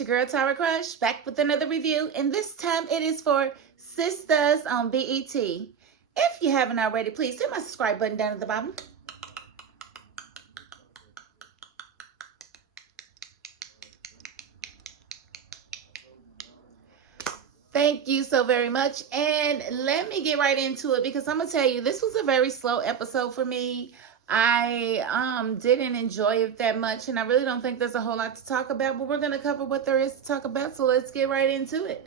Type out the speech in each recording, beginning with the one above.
your girl Tyra Crush, back with another review, and this time it is for Sistas on BET. If you haven't already, please hit my subscribe button down at the bottom. Thank you so very much, and let me get right into it because I'm gonna tell you this was a very slow episode for me. I didn't enjoy it that much, and I really don't think there's a whole lot to talk about, but we're gonna cover what there is to talk about, so let's get right into it.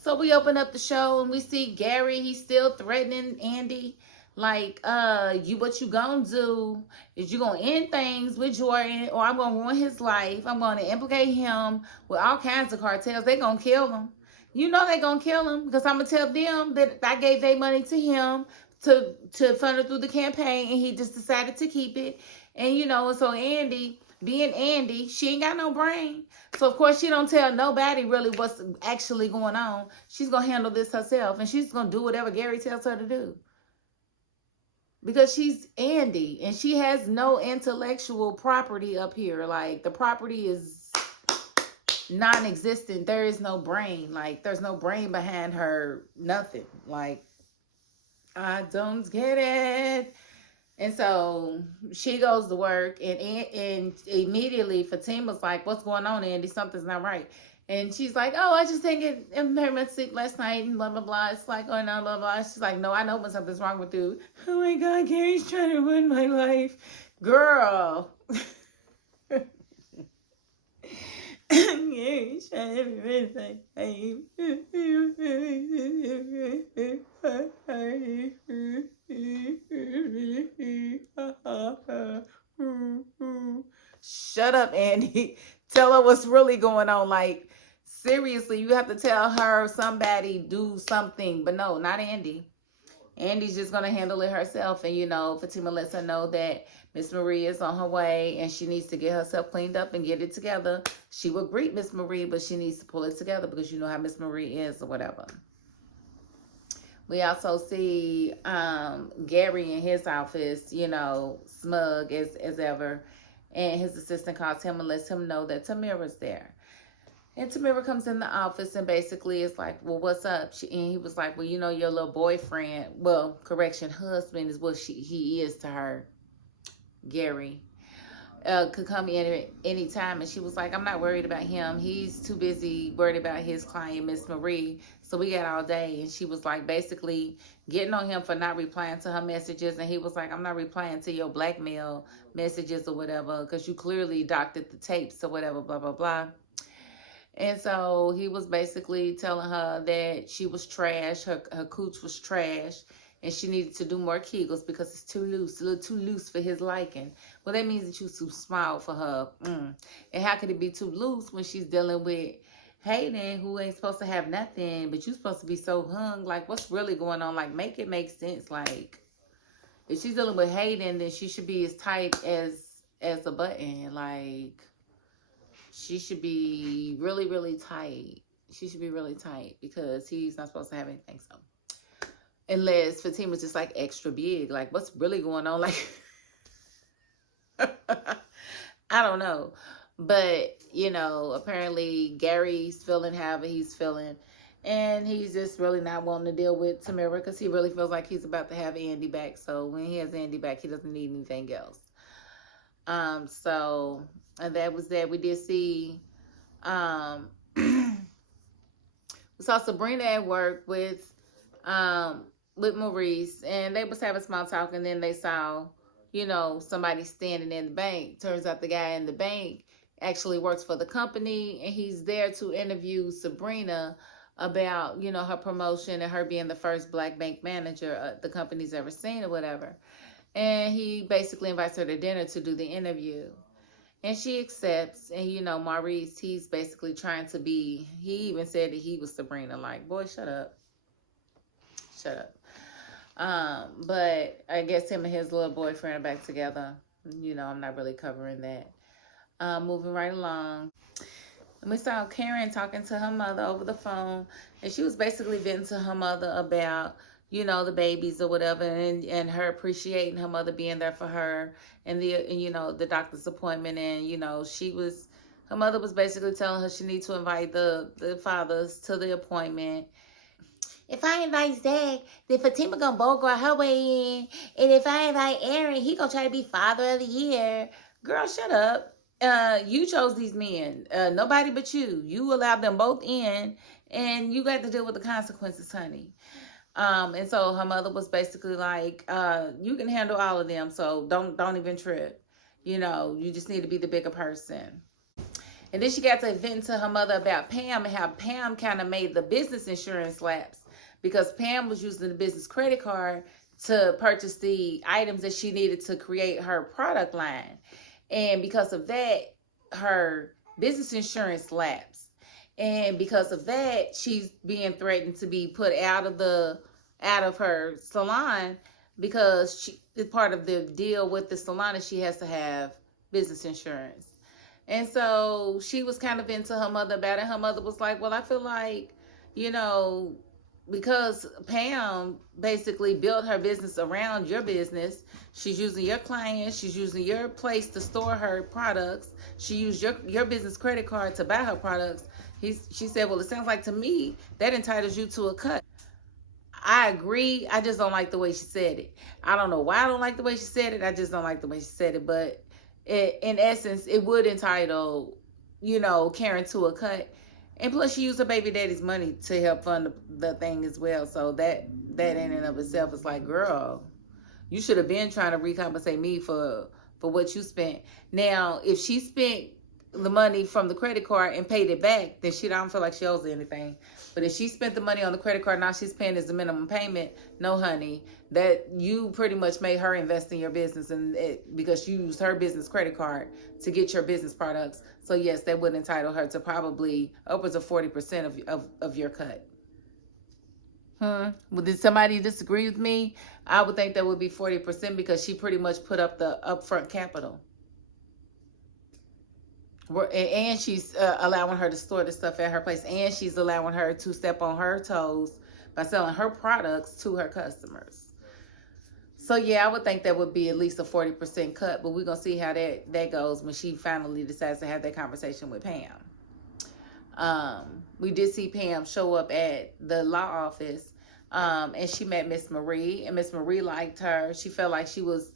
So we open up the show and we see Gary. He's still threatening Andy. Like, what you gonna do is you gonna end things with Jordan, or I'm gonna ruin his life. I'm gonna implicate him with all kinds of cartels. They gonna kill him. You know they gonna kill him because I'm gonna tell them that I gave their money to him to fund it through the campaign, and he just decided to keep it. And so Andy, being Andy, she ain't got no brain. So of course she don't tell nobody really what's actually going on. She's gonna handle this herself, and she's gonna do whatever Gary tells her to do. Because she's Andy, and she has no intellectual property up here. Like, the property is non-existent. There is no brain. Like, there's no brain behind her. Nothing. Like, I don't get it. And so she goes to work, and immediately Fatima's like, "What's going on, Andy? Something's not right." And she's like, "Oh, I just didn't get very much sleep last night," and blah, blah, blah. It's like, "Oh, no, blah, blah." She's like, "No, I know when something's wrong with you." "Oh my God, Gary's trying to ruin my life." Girl. Gary's trying to ruin my life. Shut up, Andy. Tell her what's really going on. Like, seriously, you have to tell her, somebody do something. But no, not Andy. Andy's just going to handle it herself. And, Fatima lets her know that Miss Marie is on her way and she needs to get herself cleaned up and get it together. She will greet Miss Marie, but she needs to pull it together because you know how Miss Marie is or whatever. We also see Gary in his office, smug as ever. And his assistant calls him and lets him know that Tamira's there. And Tamira comes in the office and basically is like, "Well, what's up?" And he was like, "Well, your little boyfriend," well, correction, husband is what he is to her, Gary, could come in any time. And she was like, "I'm not worried about him. He's too busy worried about his client, Miss Marie. So we got all day." And she was like, basically getting on him for not replying to her messages. And he was like, "I'm not replying to your blackmail messages or whatever, because you clearly doctored the tapes or whatever, blah, blah, blah." And so he was basically telling her that she was trash, her cooch was trash, and she needed to do more Kegels because it's too loose, a little too loose for his liking. Well, that means that you're too small for her. And how could it be too loose when she's dealing with Hayden, who ain't supposed to have nothing, but you're supposed to be so hung? Like, what's really going on? Like, make it make sense. Like, if she's dealing with Hayden, then she should be as tight as a button. Like, she should be really, really tight. She should be really tight because he's not supposed to have anything. So, unless Fatima's just like extra big. Like, what's really going on? Like, I don't know. But, apparently Gary's feeling however he's feeling. And he's just really not wanting to deal with Tamira because he really feels like he's about to have Andy back. So when he has Andy back, he doesn't need anything else. And that was that. We did see, we saw Sabrina at work with Maurice, and they was having small talk, and then they saw, somebody standing in the bank. Turns out the guy in the bank actually works for the company, and he's there to interview Sabrina about, her promotion and her being the first black bank manager the company's ever seen or whatever. And he basically invites her to dinner to do the interview. And she accepts. And, Maurice, he's basically trying to be, he even said that he was Sabrina. Like, boy, shut up. Shut up. But I guess him and his little boyfriend are back together. I'm not really covering that. Moving right along. And we saw Karen talking to her mother over the phone. And she was basically venting to her mother about, the babies or whatever, and her appreciating her mother being there for her, and the doctor's appointment. And, she was Her mother was basically telling her she needs to invite the fathers to the appointment. If I invite Zach, then Fatima gonna bogart her way in. And if I invite Aaron, he gonna try to be father of the year. Girl, shut up. You chose these men. Nobody but you. You allowed them both in, and you got to deal with the consequences, honey. And so her mother was basically like, you can handle all of them, so don't even trip. You just need to be the bigger person. And then she got to vent to her mother about Pam and how Pam kind of made the business insurance lapse because Pam was using the business credit card to purchase the items that she needed to create her product line. And because of that, her business insurance lapsed. And because of that, she's being threatened to be put out of her salon because she is part of the deal with the salon and she has to have business insurance. And so she was kind of into her mother about it. Her mother was like, well, I feel like, because Pam basically built her business around your business, she's using your clients, she's using your place to store her products, she used your business credit card to buy her products. She said, well, it sounds like to me that entitles you to a cut. I agree. I just don't like the way she said it. I don't know why I don't like the way she said it. I just don't like the way she said it. But in essence, it would entitle, Karen to a cut. And plus, she used her baby daddy's money to help fund the thing as well. So that in and of itself is like, girl, you should have been trying to recompensate me for what you spent. Now, if she spent the money from the credit card and paid it back, then she don't feel like she owes anything. But if she spent the money on the credit card, now she's paying as the minimum payment. No, honey, that you pretty much made her invest in your business, and because you used her business credit card to get your business products. So yes, that would entitle her to probably upwards of 40% of your cut. Well, did somebody disagree with me? I would think that would be 40% because she pretty much put up the upfront capital. And she's allowing her to store the stuff at her place, and she's allowing her to step on her toes by selling her products to her customers. So yeah, I would think that would be at least a 40% cut, but we're gonna see how that goes when she finally decides to have that conversation with Pam. We did see Pam show up at the law office, and she met Miss Marie, and Miss Marie liked her. She felt like she was,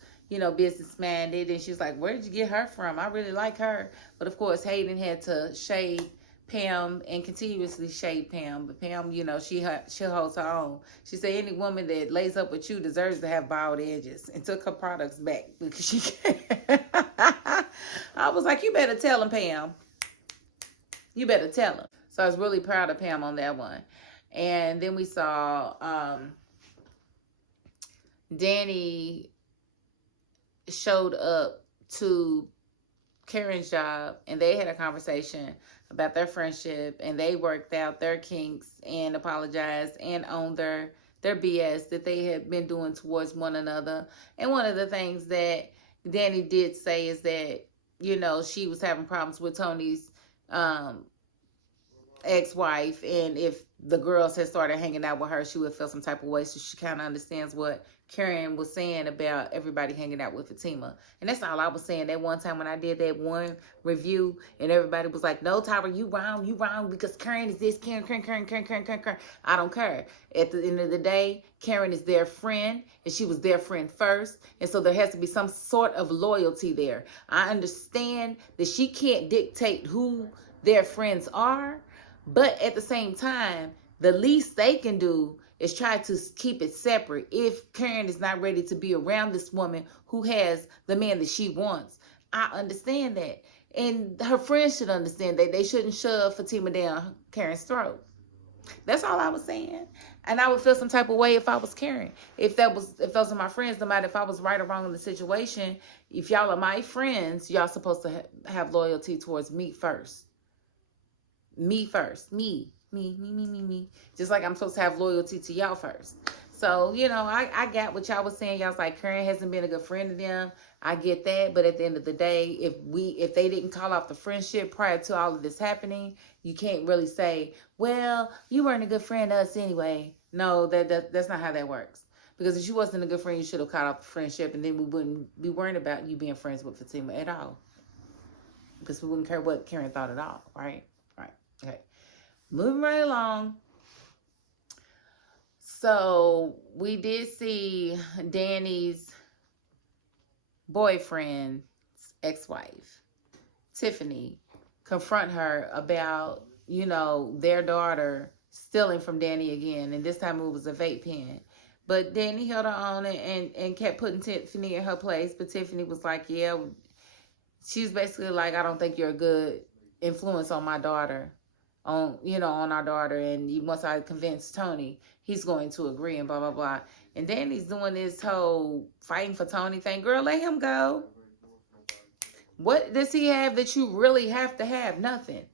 business minded, and she was like, where did you get her from? I really like her. But of course, Hayden had to shade Pam and continuously shade Pam. But Pam, she holds her own. She said any woman that lays up with you deserves to have bald edges, and took her products back because she can't. I was like, you better tell him, Pam. You better tell him. So I was really proud of Pam on that one. And then we saw Danny showed up to Karen's job, and they had a conversation about their friendship, and they worked out their kinks and apologized and owned their BS that they had been doing towards one another. And one of the things that Danny did say is that, she was having problems with Tony's ex-wife, and if the girls had started hanging out with her, she would feel some type of way. So she kind of understands what Karen was saying about everybody hanging out with Fatima. And that's all I was saying that one time when I did that one review, and everybody was like, no, Tyra, you wrong, because Karen is this, Karen. I don't care. At the end of the day, Karen is their friend, and she was their friend first, and so there has to be some sort of loyalty there. I understand that she can't dictate who their friends are, but at the same time, the least they can do is try to keep it separate. If Karen is not ready to be around this woman who has the man that she wants, I understand that. And her friends should understand that they shouldn't shove Fatima down Karen's throat. That's all I was saying. And I would feel some type of way if I was Karen. If those are my friends, no matter if I was right or wrong in the situation, if y'all are my friends, y'all supposed to have loyalty towards me first. Me first. Me. Just like I'm supposed to have loyalty to y'all first. So, I got what y'all was saying. Y'all was like, Karen hasn't been a good friend to them. I get that. But at the end of the day, if they didn't call off the friendship prior to all of this happening, you can't really say, well, you weren't a good friend to us anyway. No, that's not how that works. Because if you wasn't a good friend, you should have called off the friendship, and then we wouldn't be worrying about you being friends with Fatima at all. because we wouldn't care what Karen thought at all, right? Right. Okay. Moving right along. So we did see Danny's boyfriend's ex-wife, Tiffany, confront her about, their daughter stealing from Danny again. And this time it was a vape pen. But Danny held her on and kept putting Tiffany in her place. But Tiffany was like, yeah, she's basically like, I don't think you're a good influence on my daughter, on our daughter. And once I convince Tony, he's going to agree and blah, blah, blah. And Danny's doing this whole fighting for Tony thing. Girl, let him go. What does he have that you really have to have? Nothing.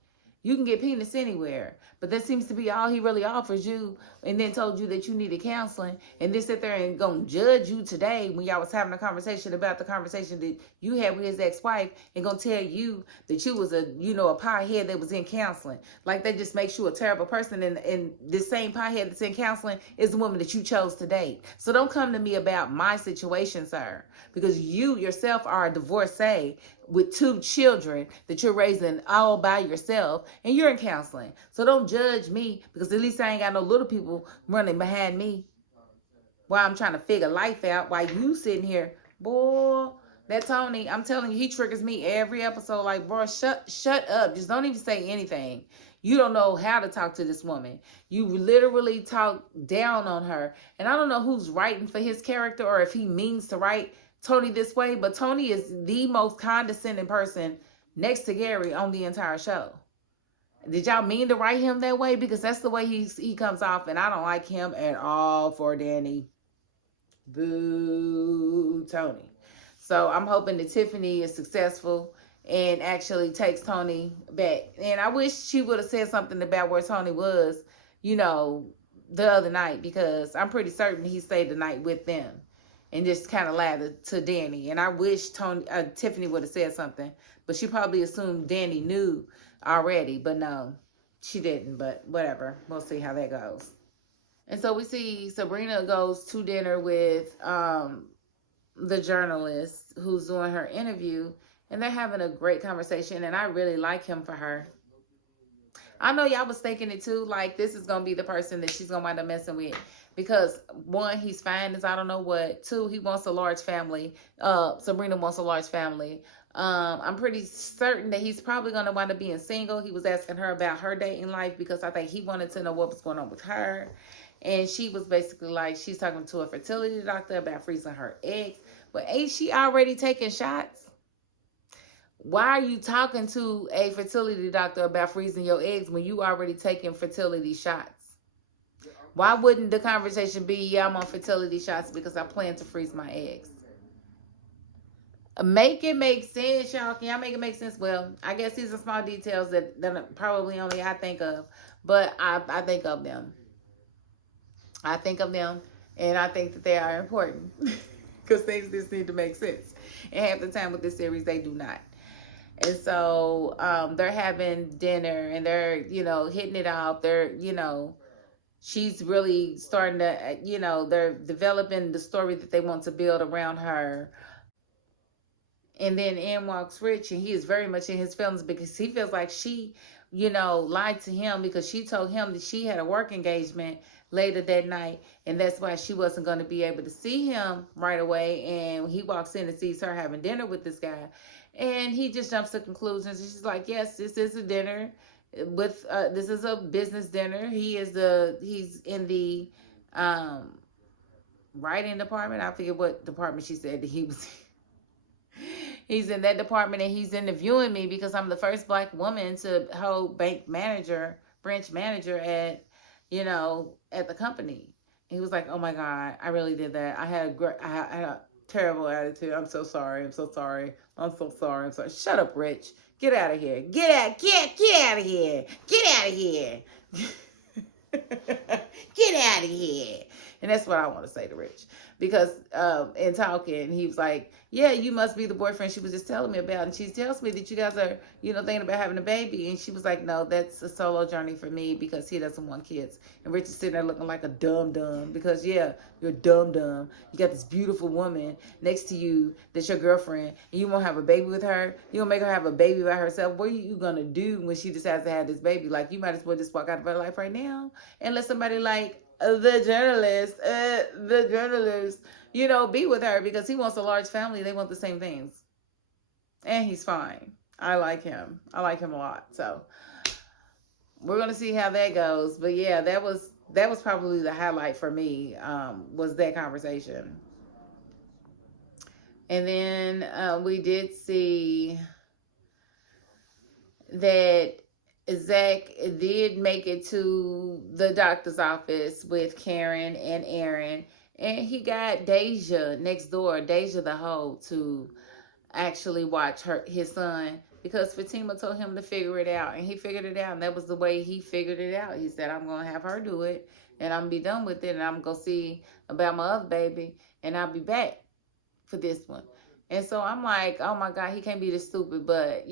You can get penis anywhere. But that seems to be all he really offers you, and then told you that you needed counseling, and then sit there and gonna judge you today when y'all was having a conversation about the conversation that you had with his ex-wife, and gonna tell you that you was a pothead that was in counseling. Like, that just makes you a terrible person, and this same pothead that's in counseling is the woman that you chose to date. So don't come to me about my situation, sir, because you yourself are a divorcee with 2 children that you're raising all by yourself, and you're in counseling. So don't judge me, because at least I ain't got no little people running behind me while I'm trying to figure life out, while you sitting here. Boy, that Tony, I'm telling you, he triggers me every episode. Like, bro, shut up. Just don't even say anything. You don't know how to talk to this woman. You literally talk down on her. And I don't know who's writing for his character, or if he means to write Tony this way, but Tony is the most condescending person next to Gary on the entire show. Did y'all mean to write him that way? Because that's the way he comes off, and I don't like him at all for Danny. Boo, Tony. So I'm hoping that Tiffany is successful and actually takes Tony back. And I wish she would have said something about where Tony was, the other night, because I'm pretty certain he stayed the night with them and just kind of lied to Danny. And I wish Tiffany would have said something, but she probably assumed Danny knew already. But no, she didn't. But whatever, we'll see how that goes. And so we see Sabrina goes to dinner with the journalist who's doing her interview, and they're having a great conversation, and I really like him for her. I know y'all was thinking it too, like this is going to be the person that she's going to wind up messing with. Because 1, he's fine as I don't know what. 2, he wants a large family. Sabrina wants a large family. I'm pretty certain that he's probably going to wind up being single. He was asking her about her dating life, because I think he wanted to know what was going on with her. And she was basically like, she's talking to a fertility doctor about freezing her eggs. But ain't she already taking shots? Why are you talking to a fertility doctor about freezing your eggs when you already taking fertility shots? Why wouldn't the conversation be, yeah, I'm on fertility shots because I plan to freeze my eggs? Make it make sense, y'all. Can y'all make it make sense? Well, I guess these are small details that probably only I think of. But I think of them. I think of them, and I think that they are important. Because things just need to make sense. And half the time with this series, they do not. And so they're having dinner, and they're, hitting it off. They're, she's really starting to, they're developing the story that they want to build around her. And then in walks Rich, and he is very much in his feelings, because he feels like she, lied to him, because she told him that she had a work engagement later that night, and that's why she wasn't going to be able to see him right away. And he walks in and sees her having dinner with this guy, and he just jumps to conclusions. And she's like, yes, this is a dinner with this is a business dinner. He's in the writing department. I forget what department she said that he was in. He's in that department, and he's interviewing me because I'm the first Black woman to hold branch manager at at the company. He was like, oh my God, I really did that. I had a terrible attitude. I'm so sorry. I'm so sorry. I'm so sorry. I'm sorry. Shut up, Rich. Get out of here. Get out of here. Get out of here. Get out of here. And that's what I want to say to Rich. Because in talking, he was like, yeah, you must be the boyfriend she was just telling me about. And she tells me that you guys are, thinking about having a baby. And she was like, no, that's a solo journey for me because he doesn't want kids. And Rich is sitting there looking like a dumb because, yeah, you're dumb. You got this beautiful woman next to you that's your girlfriend. And you won't have a baby with her. You won't make her have a baby by herself. What are you going to do when she decides to have this baby? Like, you might as well just walk out of her life right now and let somebody like the journalist, be with her because he wants a large family. They want the same things. And he's fine. I like him. I like him a lot. So we're going to see how that goes. But yeah, that was probably the highlight for me, was that conversation. And then we did see that Zach did make it to the doctor's office with Karen and Aaron, and he got Deja next door, Deja the hoe, to actually watch his son, because Fatima told him to figure it out, and he figured it out, and that was the way he figured it out. He said, I'm going to have her do it, and I'm going to be done with it, and I'm going to see about my other baby, and I'll be back for this one. And so I'm like, oh my God, he can't be this stupid. But,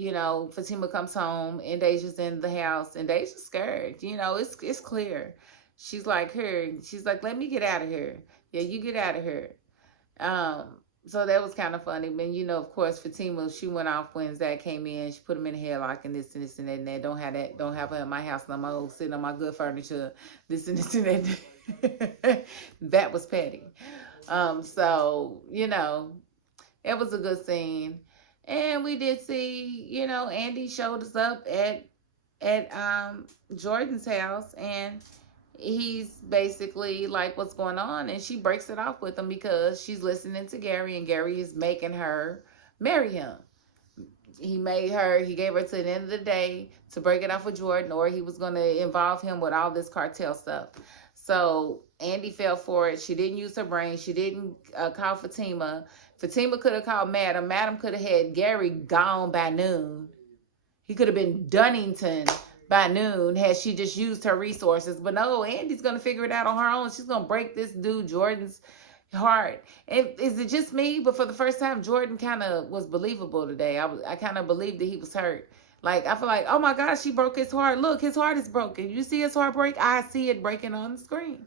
Fatima comes home and Deja's in the house and Deja's scared. It's clear. She's like, let me get out of here. Yeah, you get out of here. So that was kind of funny. And, of course, Fatima, she went off when Zach came in. She put him in a headlock and this and this and that and that. Don't have her in my house no more, sitting on my good furniture, this and this and that. That was petty. So, it was a good scene. And we did see, Andy showed us up at Jordan's house, and he's basically like, what's going on? And she breaks it off with him because she's listening to Gary, and Gary is making her marry him. He gave her to the end of the day to break it off with Jordan, or he was going to involve him with all this cartel stuff. So Andy fell for it. She didn't use her brain. She didn't call Fatima. Fatima could have called Madam. Madam could have had Gary gone by noon. He could have been Dunnington by noon had she just used her resources. But no, Andy's going to figure it out on her own. She's going to break this dude Jordan's heart. And is it just me? But for the first time, Jordan kind of was believable today. I kind of believed that he was hurt. Like, I feel like, oh my gosh, she broke his heart. Look, his heart is broken. You see his heart break? I see it breaking on the screen.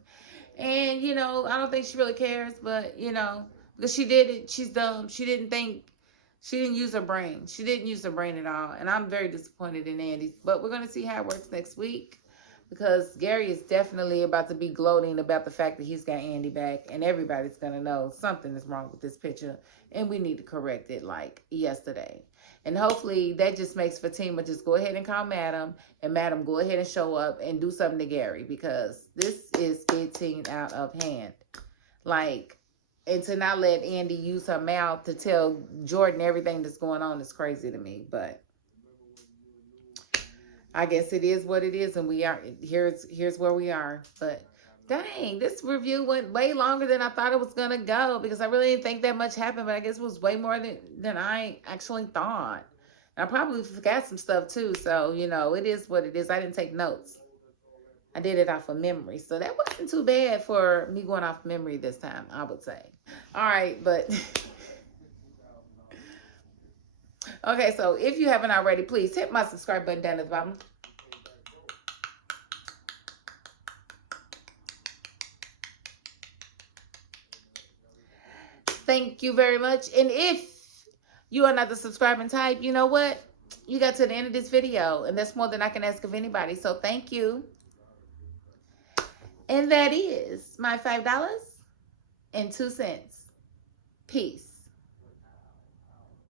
And, I don't think she really cares, but, because she did it, she's dumb. She didn't use her brain. She didn't use her brain at all. And I'm very disappointed in Andy. But we're going to see how it works next week, because Gary is definitely about to be gloating about the fact that he's got Andy back. And everybody's going to know something is wrong with this picture. And we need to correct it like yesterday. And hopefully that just makes Fatima just go ahead and call Madam. And Madam, go ahead and show up and do something to Gary, because this is getting out of hand. Like, and to not let Andy use her mouth to tell Jordan everything that's going on is crazy to me. But I guess it is what it is, and we are here's where we are. But dang, this review went way longer than I thought it was gonna go, because I really didn't think that much happened, but I guess it was way more than I actually thought. And I probably forgot some stuff too, so it is what it is. I didn't take notes. I did it off of memory, so that wasn't too bad for me going off memory this time, I would say. All right, but okay, so if you haven't already, please hit my subscribe button down at the bottom. Thank you very much. And if you are not the subscribing type, you know what? You got to the end of this video, and that's more than I can ask of anybody. So thank you. And that is my $5.02. Peace.